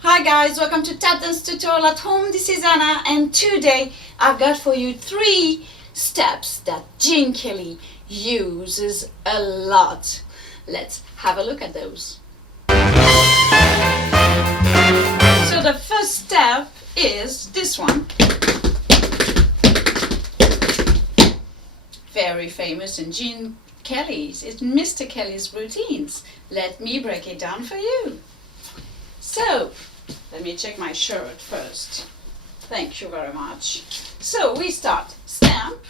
Hi guys, welcome to Tap Dance Tutorial at Home. This is Anna, and today I've got for you 3 steps that Gene Kelly uses a lot. Let's have a look at those. So the first step is this one. Very famous in Gene Kelly's, it's Mr. Kelly's routines. Let me break it down for you. So, let me check my shirt first. Thank you very much. So we start. Stamp,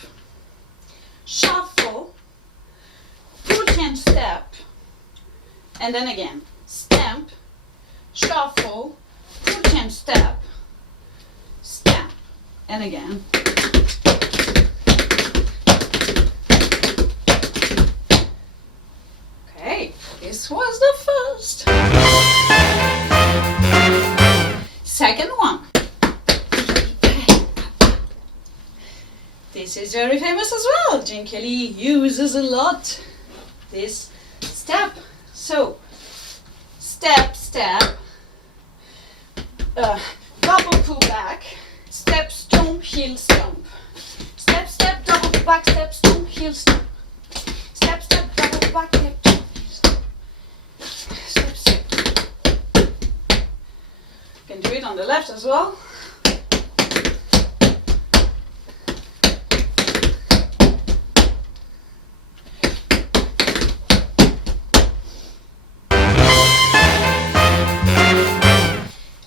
shuffle, full change step, and then again. Stamp, shuffle, full change step, stamp, and again. Okay, this was the first. Second one. This is very famous as well. Gene Kelly uses a lot this step. So, step, step, double pull back, step, stomp, heel, stomp. Step, step, double pull back, step, stomp, heel, stomp. Step, step, double pull back, step, stomp, heel, stomp. Step, step. You can do it on the left as well.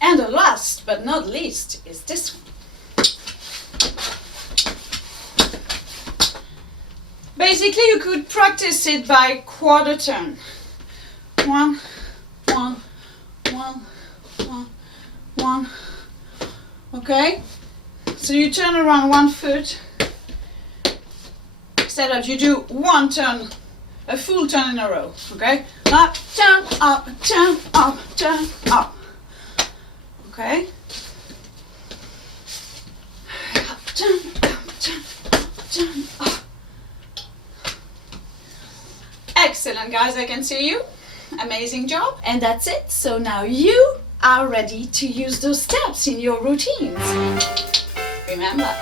And the last but not least is this one. Basically, you could practice it by quarter turn. 1, 1, 1, 1, 1. Okay? So you turn around 1 foot. Instead of you do 1 turn, a full turn in a row. Okay? Up, turn, up, turn, up, turn, up. Okay? Up, turn, up, turn, up, turn, up. Excellent, guys, I can see you. Amazing job. And that's it. So now you are ready to use those steps in your routines. Remember.